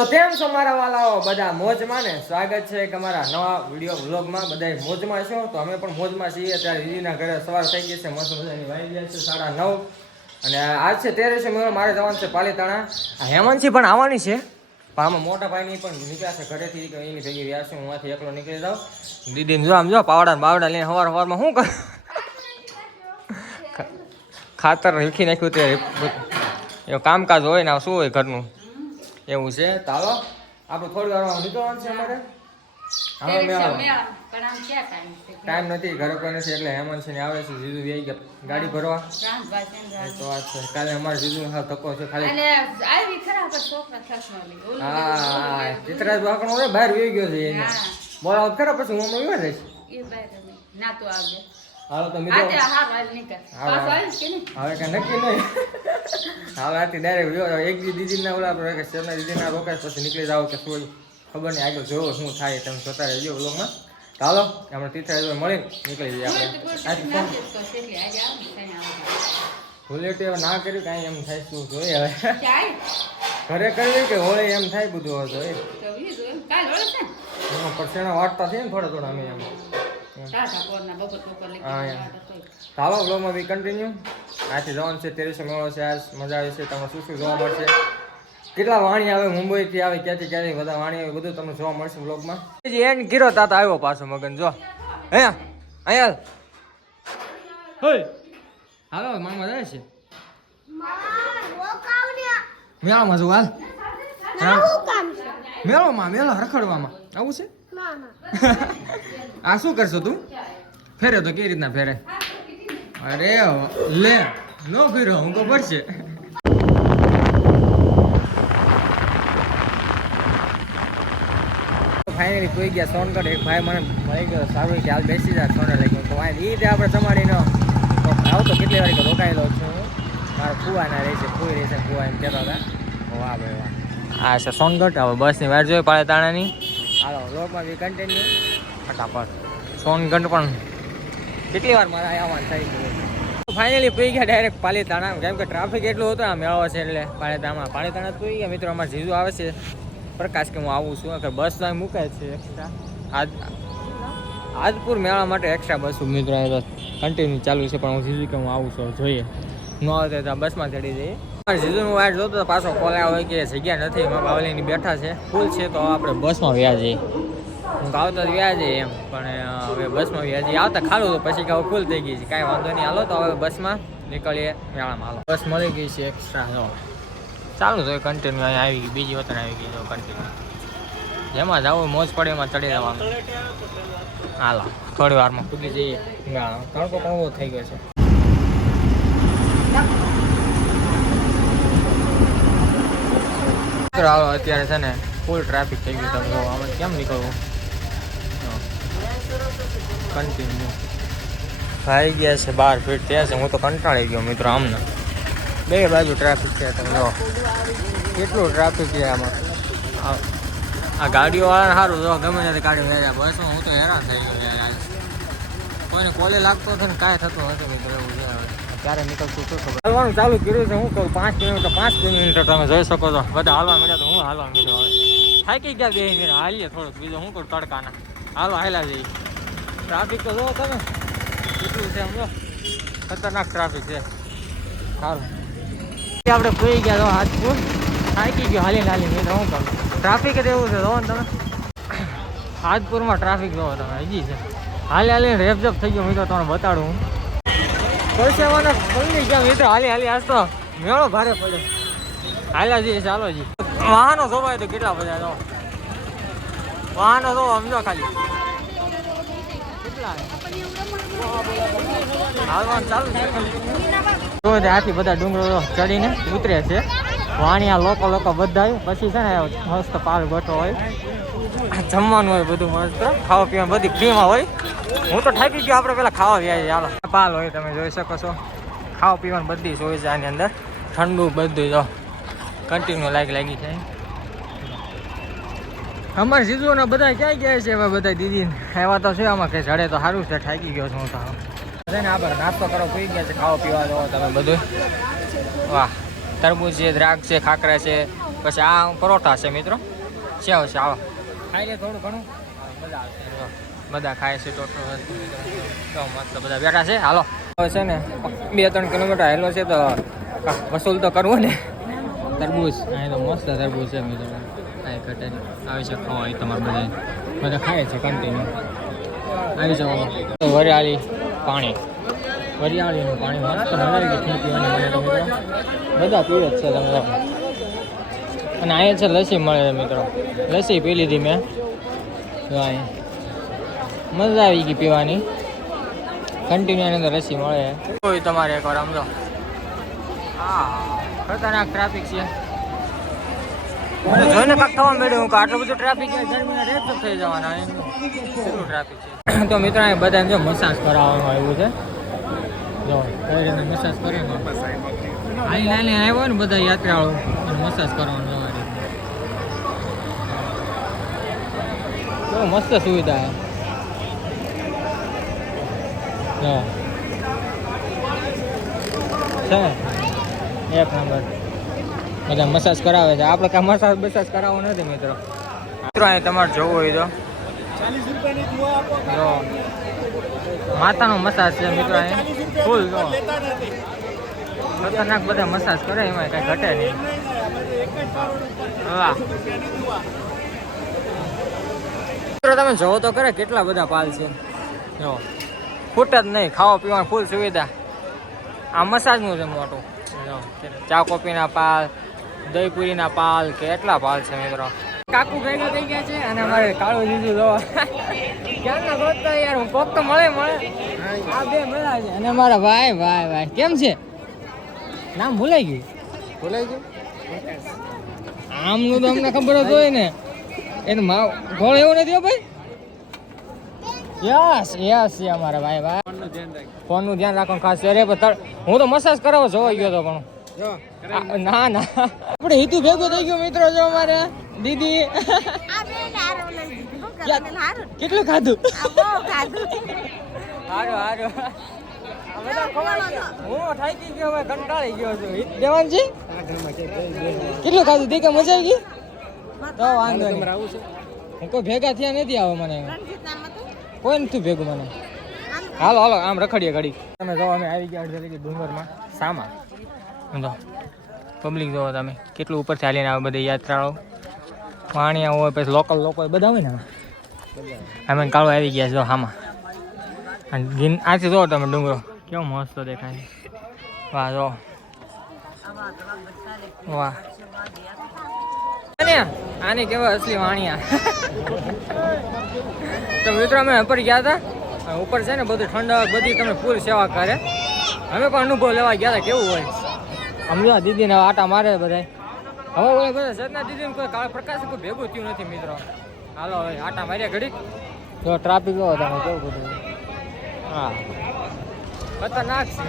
તો કેમ છો મારા વાલાઓ? બધા મોજમાં ને? સ્વાગત છે કે અમારા નવા વીડિયો વ્લોગમાં. બધા મોજમાં છો? તો અમે પણ મોજમાં છીએ. અત્યારે દીદીના ઘરે સવાર થઈ ગઈ છે. મસ્ત મજાની વાઈ ગયા છે સાડા નવ. અને આજ છે તેરસે મેળો મારે જવાનું છે પાલીતાણા. હેમંતસિંહ પણ આવવાની છે. પણ આમાં મોટા ભાઈની પણ નીકળ્યા છે ઘરેથી. કે એની ભેગી વ્યાસ હું અહીંથી એકલો નીકળી જાઉં. દીદીને જો આમ જો, પાવડા બાવડા લઈને સવાર સવારમાં શું કર? ખાતર વીખી નાખ્યું તે. કામકાજ હોય ને શું હોય ઘરનું? એવું છે? તાલો આપણે થોડી વાર નીકળવાનું છે અમારે હાલો મેળો પણ આમ ક્યાં ટાઈમ નથી ઘરે કોઈ નથી એટલે હેમંત છે આવે છે જીજુ આવી ગયા. ગાડી ભરવા. તો વાત છે. કાલે અમારે જીજુ હા ધક્કો છે ખાલી. હા ચિત્રાજ બાકણો રે બહાર વી ગયો છે એને હા. ખરા પછી હું હમણાં વિવાદ રહીશ. ના તો આવજે. હાલો તો મિત્રો. હવે કઈ નક્કી નહીં. હવે આથી ડાયરેક્ટ એક દી દીદીના ઓલા કે શેરના દીદીના રોકાય પછી નીકળી જાવ કે શું ખબર નહીં આગળ જોવો શું થાય તમે જોતા રહેજો વ્લોગમાં. ચાલો આપણે તીર્થરાજ મળીને નીકળી જઈએ આપણે. આવ ને કર્યું કાંઈ એમ થાય શું જોઈએ હવે. ઘરે કરવી કે હોળી એમ થાય બધું હવે જોઈએ. પરસેણા વાટતા થઈએ ને થોડા થોડા અમે એમ. ટાટા કોરના બપોર બપોર લઈ હા, એમ. ચાલો બ્લોગમાં બી કન્ટિન્યુ આથી જવાનું છે તેરસો મેળો છે આજ મજા આવી છે તમને શું શું જોવા મળશે? કેટલા વાણી આવે મુંબઈથી આવે ક્યાંથી ક્યાંથી બધા વાણી આવે બધું તમને જોવા મળશે બ્લોગમાં એન્ડ ગીરો તાતા આવ્યો પાછો મગન જો. હે અહીંયા. હોય હાલો મામા જાય છે. મેળામાં જોવા મેળો હા. મેળોમાં મેળો રખડવામાં આવું છે? આ શું કરશો તું? ફેરે તો કેવી રીતના ફેરે? અરે લે, નો ફેરો, હું તો છે ફાઇનલી કોઈ ગયા સોનગઢ એક ભાઈ મને મળી ગયો, સારું કે હાલ બેસી જાય સોને લઈ ગયો. તો એ રીતે આપણે જમાડીનો તો આવું તો કેટલી વાર રોકાયેલો છું મારો મારા રહેશે રહે રહેશે કુવા એમ કહેતા હતા. વાહ ભાઈ વાહ. આ છે સોનગઢ. હવે બસની વાર જોઈએ પાળે તાણાની. હાલો લોકમાં બી કન્ટિન્યુ ફટાફટ. સોનગઢ પણ. કેટલી વાર મારા આવવાનું થઈ ગયું ફાઇનલી પી ગયા ડાયરેક્ટ પાલીતાણા કેમ કે ટ્રાફિક એટલું હતું આ મેળો છે એટલે પાલીતાણા પાલીતાણા પી ગયા મિત્રો અમારા જીજુ આવે છે. પ્રકાશ કે હું આવું છું કે બસ તો અહીં મુકાય છે એક્સ્ટ્રા આજ આજપુર મેળા માટે એક્સ્ટ્રા બસ મિત્રો કન્ટિન્યુ ચાલુ છે પણ હું જીજુ કે હું આવું છું જોઈએ. ન આવે તો બસમાં ચડી જઈએ. જીજુનું વાટ જોતો પાછો કોલ હોય કે જગ્યા નથી, એમાં બાવલીની બેઠા છે. ફૂલ છે તો આપણે બસમાં વ્યા હું આવતો તો વ્યા જઈએ એમ, પણ હવે બસમાં વ્યાજી. આવતા ખાલું તો પછી કે ફૂલ થઈ ગઈ છે. કાંઈ વાંધો નહીં, હાલો તો હવે બસમાં નીકળીએ વ્યાળામાં હાલો. બસ મળી ગઈ છે એક્સ્ટ્રા જો. ચાલુ તો કન્ટિન્યુ અહીંયા આવી ગઈ, બીજી વતન આવી ગઈ, જો કન્ટિન્યુ જેમાં જવું મોજ પડે, એમાં ચડી જવાનું. હાલો, થોડી વારમાં પૂગી જઈએ. તડકો પણ થઈ ગયો છે. મિત્રો અત્યારે છે ને ફૂલ ટ્રાફિક થઈ ગયું તમે આમાં કેમ નીકળવું? કન્ટિન્યુ ભાઈ ગયા છે બાર ફીટ થયા છે. હું તો કંટાળી ગયો મિત્રો આમને. બે બાજુ ટ્રાફિક છે તમે જો. કેટલું ટ્રાફિક છે આમાં? આ- ગાડીઓ વાળાને સારું જો ગમે ત્યારે ગાડી વેચ્યા બસમાં હું તો હેરાન થઈ ગયો. કોઈને કોલે લાગતો હતો ને કાંઈ થતું હતું મિત્રો એવું છે ક્યારે નીકળતું શું ખબર? હાલવાનું ચાલુ કર્યું છે, હું કહું, પાંચ કિલોમીટર પાંચ કિલોમીટર તમે જોઈ શકો છો. બધા હાલવા મળ્યા તો હું હાલવા મળ્યો હવે થાકી ગયા બે મિનિટ, હાલીએ થોડુંક, બીજું હું કરું તડકાના. હાલો, હાલ્યા જઈએ. ટ્રાફિક તો જોવો તમે. કેટલું છે સમજો ખતરનાક ટ્રાફિક છે. સારું આપણે ફરી ગયા તો ફૂલ. થાકી ગયો હાલી હાલી નહીં તો શું કરું? ટ્રાફિક જ એવું છે જોવો ને તમે. હાજપુરમાં ટ્રાફિક જોવો તમે, હજી છે. હાલી, હાલે, રેપઝપ થઈ ગયો મિત્રો તમને બતાડું. હું પરસેવાના પલળી ગયા મિત્રો હાલી હાલી આજ તો મેળો ભારે પડે. હાલ્યા જઈએ ચાલો જી વાહનો જોવાય તો કેટલા બધા જો. વાહનો જો સમજો ખાલી. કેટલા? હાલવાનું ચાલુ છે. આથી બધા ડુંગરો ચડીને ઉતરે છે. વાણિયા લોકો લોકો બધા પછી છે ને મસ્ત પાલ ગોઠો હોય. જમવાનું હોય બધું મસ્ત. ખાવા પીવાનું બધી ફ્રીમાં હોય. હું તો થાકી ગયો, આપણે પેલા ખાવા વ્યા ચાલો પાલ હોય તમે જોઈ શકો છો. ખાવા પીવાનું બધી સોય છે આની અંદર. ઠંડુ બધું જો. કન્ટિન્યુ લાગી લાગી છે અમારે જીજુઓના બધા ક્યાં ગયા છે હવે બધા દીદી? એવા તો છે આમાં કે જડે તો સારું છે, થાકી ગયો છું હું તો. છે ને આપણે નાસ્તો કરો પી ગયા છે, ખાવા પીવા જો તમે બધું વાહ. તરબૂચ છે દ્રાક્ષ છે ખાખરા છે પછી આ પરોઠા છે મિત્રો. છે આવશે આવો. ખાઈ લે થોડું ઘણું. મજા આવશે બધા ખાય છે ટોટલ મસ્ત બધા બેઠા છે. હાલો. છે ને બે ત્રણ કિલોમીટર હેલો છે તો વસૂલ તો કરવો ને. તરબૂજ અહીં તો મસ્ત તરબૂજ છે મિત્રો. કાંઈ ઘટે આવી છે ખાવા હોય તમારે બધા બધા ખાય છે કન્ટિન્યુ આવી જાઓ વરિયાળી પાણી. વરિયાળીનું પાણી પીવાની મિત્રો બધા પીવે જ છે તમે અને અહીંયા છે લસ્સી મળે છે મિત્રો. લસ્સી પી લીધી મેં. અહીં મજા આવી ગઈ પીવાની. કન્ટિન્યુ અંદર લસ્સી મળે. કોઈ તમારે એકવાર સમજો હા, ખતરનાક ટ્રાફિક છે. જોઈને કાંક થવા મળ્યું કે આટલું બધું ટ્રાફિક તો થઈ જવાના. ટ્રાફિક છે? તો મિત્રો બધા જો મસાજ કરાવવાનું આવ્યું છે. જો મસાજ કરે ને હાલી હાલી આવ્યો ને બધા યાત્રાળુ અને મસાજ કરવાનું જવાની બહુ મસ્ત સુવિધા જો. છે એક નંબર. બધા મસાજ કરાવે છે. આપણે કાંઈ મસાજ બસાજ કરાવવો નથી મિત્રો. મિત્રો અહીં તમારે જોવું હોય તો. જો. માતાનો મસાજ છે મિત્રો અહીં. ફૂલ જો. ખતરનાક બધા મસાજ કરે એમાં કઈ ઘટે નહીં. વાહ મિત્રો તમે જોવો તો કરે કેટલા બધા પાલ છે. જો. ફૂટ જ નહીં ખાવા પીવાની ફૂલ સુવિધા. આ મસાજનું છે મોટું. જો. ચા કોપીના પાલ દહીં પૂરીના પાલ કેટલા પાલ છે મિત્રો. કાકુ ભેગા થઈ ગયા છે અને અમારે કાળું જીજુ જો ક્યારના ગોતતા યાર હું કોક તો મળે મળે. આ બે મળ્યા છે. અને મારા ભાઈ ભાઈ ભાઈ. કેમ છે? નામ ભૂલાઈ ગયું. ભૂલાઈ ગયું? આમનું તો અમને ખબર જ હોય ને. એનું મા ઘોળ એવું નથી હો ભાઈ? યસ યસ છે અમારા ભાઈ ભાઈ. ફોનનું ધ્યાન રાખવાનું ખાસ અરે હું તો મસાજ કરાવો જોવા ગયો હતો પણ. ના ના. આપણે હિતુ ભેગું થઈ ગયું મિત્રો જો અમારે. દીદી આ બેન હારું લઈ દીધું. શું કરે બેન હારું? કેટલું ખાધું? આ બહુ ખાધું. હારું હારું. અમે તો ખવાઈ ગયા. હું થાકી ગયો હવે ગયો છું. કેટલું ખાધું? કે મજા આવી ગઈ? તો વાંધો નહીં. હું કોઈ ભેગા થયા નથી આવો મને. રણજીત નામ હતું? કોઈ નથી ભેગું મને. હાલો હાલો આમ રખડીએ ઘડી. તમે જો અમે આવી ગયા અડધા ડુંગરમાં. સામા જો પબ્લિક જોવો તમે. કેટલું ઉપર ચાલીને આવે બધા યાત્રાળુ. વાણિયા હોય પછી લોકલ લોકો હોય બધા હોય ને. અમે કાળો આવી ગયા છે જો હામાં. અને ગીન આથી જોવો તમે ડુંગરો. કેવો મસ્ત દેખાય વાહ, જો. વાહ. આને કેવા અસલી વાણિયા. તો મિત્રો અમે ઉપર ગયા હતા. ઉપર છે ને બધું ઠંડક, બધી તમે ફૂલ સેવા કરે. અમે પણ અનુભવ લેવા ગયા હતા, કેવું હોય? સમજો, દીદીને આટા મારે બધા હવે બધા સદના દીદીને કોઈ કાળ પ્રકાશ કોઈ ભેગું થયું નથી, મિત્રો. હાલો હવે આટા માર્યા ઘડીક. જો ટ્રાફિક જોવો તમે કેવું બધું? હા. ખતરનાક છે.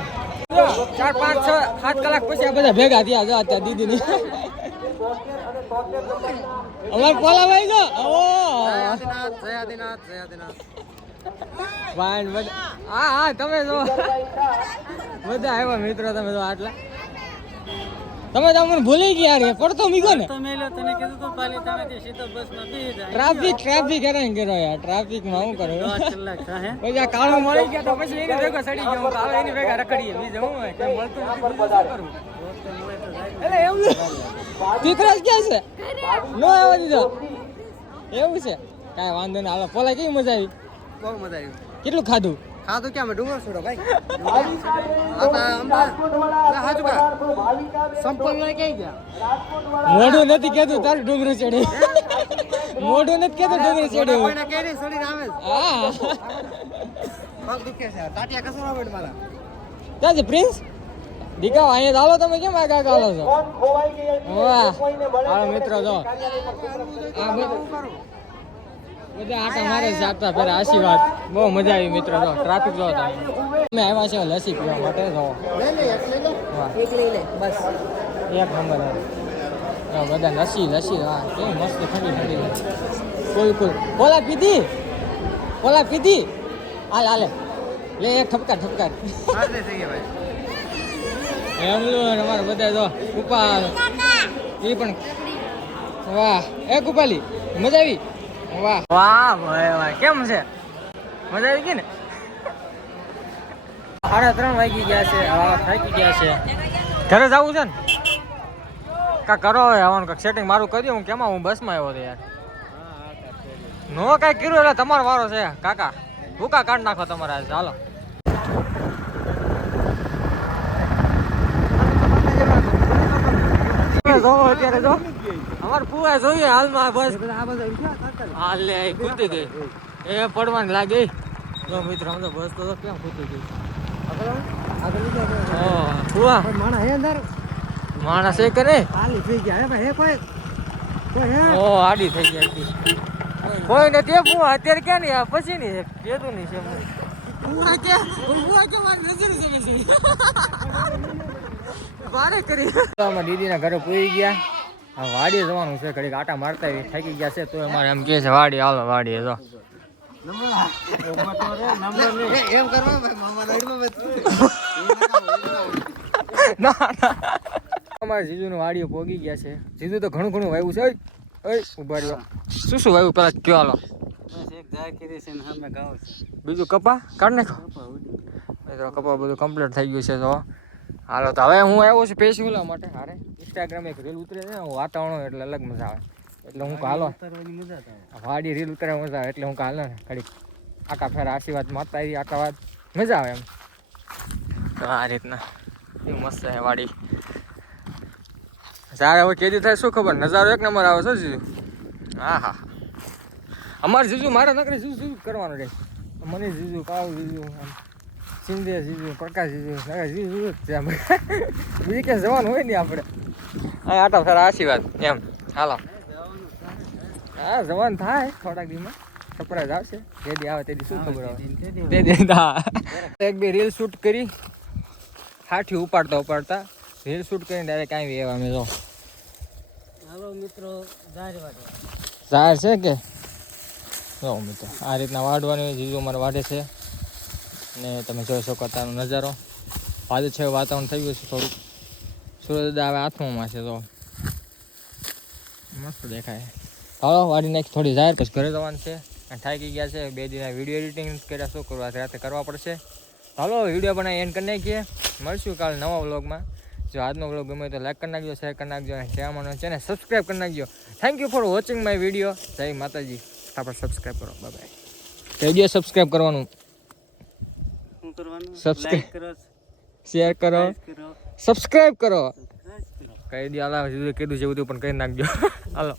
ચાર પાંચ છ સાત કલાક પછી આ બધા ભેગા થયા જો અત્યારે દીદીની. અમાર પોલા ભાઈ ગયો ઓ વાઈન બધા હા હા તમે જો. બધા આવ્યા મિત્રો તમે જો આટલા. તમે તો અમને ભૂલી ગયા રે પડતો મીગો ને. ટ્રાફિક ટ્રાફિક હેરાન કરો યાર ટ્રાફિકમાં શું કરું પછી આ કાળો મળી ગયા તો પછી એને ભેગો સડી ગયો કાળો એની ભેગા રખડીએ બીજું હું હોય? કઈ મળતું નથી બીજું શું કરું? એટલે એવું દીકરા ક્યાં છે? નો આવવા દીધો. એવું છે? કાંઈ વાંધો નહીં હાલો પોલા કેવી મજા આવી? બહુ મજા આવી. કેટલું ખાધું? ખાધું ક્યાં અમે ડુંગર છોડો ભાઈ. આ કા? ના કઈ ગયા? મોઢું નથી કેતું તારું ડુંગરું ચડ્યું મોઢું નથી કેતું ડુંગરું આવે છે. હા. પગ દુખે છે. ટાટિયા કસોરા બેડ મારા. ત્યાં પ્રિન્સ? દીકા અહીંયા ચાલો તમે કેમ આગળ આગળ હાલો છો? વાહ. હાલો મિત્રો જો. આ બધા આટા મારે આપતા પેલા આશીર્વાદ બહુ મજા આવી મિત્રો, જો ટ્રાફિક જો તમે. અમે આવ્યા છે લસ્સી પીવા માટે બસ એક બધા લસી લસી હા, કેવી મસ્ત ઠંડી ઠંડી કુલ કુલ કોલા પીધી કોલા પીધી હાલ, હાલે. લે, એક ઠપકાર ઠપકાર. ભાઈ અમારે બધા જો ઉપાલ એ પણ વાહ એ કુપાલી મજા આવી? વાહ. વાહ ભાઈ વાહ. કેમ છે? મજા આવી ગઈ ને? સાડા ત્રણ વાગી ગયા છે. હા, થાકી ગયા છે. ઘરે જવું છે ને? કા કરો હવે આવવાનું કાંઈક સેટિંગ મારું કર્યું હું કેમાં હું બસમાં આવ્યો હતો યાર. નો કાંઈ કર્યું એટલે તમારો વારો છે. કાકા, ભૂકા કાઢ નાખો તમારે ચાલો જો અત્યારે જો. અમાર પુવા જોઈએ હાલમાં બસ. હાલ કૂદી ગઈ એ. પડવાની લાગે. જો મિત્ર તો બસ તો કેમ કૂદી ગઈ હા પુઆ માણા હે અંદર? માણસ એ કરે ખાલી થઈ ગયા. હે હે કોઈ? ઓ આડી થઈ ગયા. કોઈ નથી એ પુઆ અત્યારે ક્યાં નહીં આ? પછી નહીં કેતું નહીં છે. કે? કે મારી નજર છે. નથી કરી. અમારા દીદીના ઘરે પૂરી ગયા. હવે વાડીએ જવાનું છે, ઘડીક આટા મારતા એ થાકી ગયા છે તો અમારે એમ કે છે, વાડી, હાલો, વાડીએ જો. અમારે જીજુનું વાડીઓ પોગી ગયા છે. જીજુ તો ઘણું ઘણું વાવ્યું છે ઊભા રહ્યો. શું શું વાવ્યું પેલા કયો હાલો. બીજું કપા? કાઢ નાખો. કપા બધું કમ્પ્લીટ થઈ ગયું છે તો હાલો તો હવે હું આવ્યો છું પેશી ઓલા માટે. હારે ઇન્સ્ટાગ્રામ એક રીલ ઉતરે છે વાતાવરણ એટલે અલગ મજા આવે. એટલે હું કાલો. વાડી રીલ ઉતરે મજા આવે એટલે હું હાલો ને ઘડીક આખા ફેરા આશીર્વાદ માતા આવી આખા વાત. મજા આવે એમ. તો આ રીતના. એ મસ્ત છે વાડી. જ્યારે હવે કેદી થાય શું ખબર? નજારો એક નંબર આવે છે જીજુ. હા હા અમારે જીજુ મારે નકરી જીજુ જીજુ કરવાનું રહે. મને જીજુ કાવ જીજુ આમ સિંધે જીજુ પ્રકાશ જીજુ નકર જીજુ જીજુ જ છે આમ. બીજી ક્યાંય જવાનું હોય નહીં આપણે? હા આટા ફેરા આશીર્વાદ એમ. હાલો. હા જવાનું થાય થોડાક દીમાં સરપ્રાઈઝ આવશે. જે દી આવે તે દી શું ખબર આવે. તે દી હા. એક બે રીલ શૂટ કરી. હાથી ઉપાડતા ઉપાડતા રીલ શૂટ કરીને ડાયરેક્ટ આવી એવા અમે જો. હાલો મિત્રો જાહેર વાટો ઝાડ છે કે? જો મિત્રો આ રીતના વાઢવાની હોય જીજુ અમારે વાઢે છે. ને તમે જોઈ શકો તારો નજારો. છે વાતાવરણ થઈ ગયું છે થોડુંક. સૂરજ દાદા હવે હાથમાં છે તો મસ્ત દેખાય. હાલો વાડી નાખી થોડી જાહેર, પછી ઘરે જવાનું છે. અને થાકી ગયા છે. બે દિવસના વીડિયો એડિટિંગ કર્યા શું કરવા રાતે કરવા પડશે. હાલો વીડિયો બનાવી એન્ડ કરી નાખીએ. મળશું કાલે નવા વ્લોગમાં. જો આજનો વ્લોગ ગમે તો લાઈક કરી નાખજો શેર કરી નાખજો, અને ચેનલ ને સબસ્ક્રાઈબ કરી નાખજો. Thank you for watching my video જય માતાજી. ફટાફટ સબસ્ક્રાઈબ કરો. બાય વીડિયો સબસ્ક્રાઈબ કરવાનું. કરવાનું Subscribe. કરો શેર કરો. સબસ્ક્રાઇબ સબસ્ક્રાઈબ કરો. કહી દે આલા કીધું છે બધું પણ કહી નાખજો. હાલો.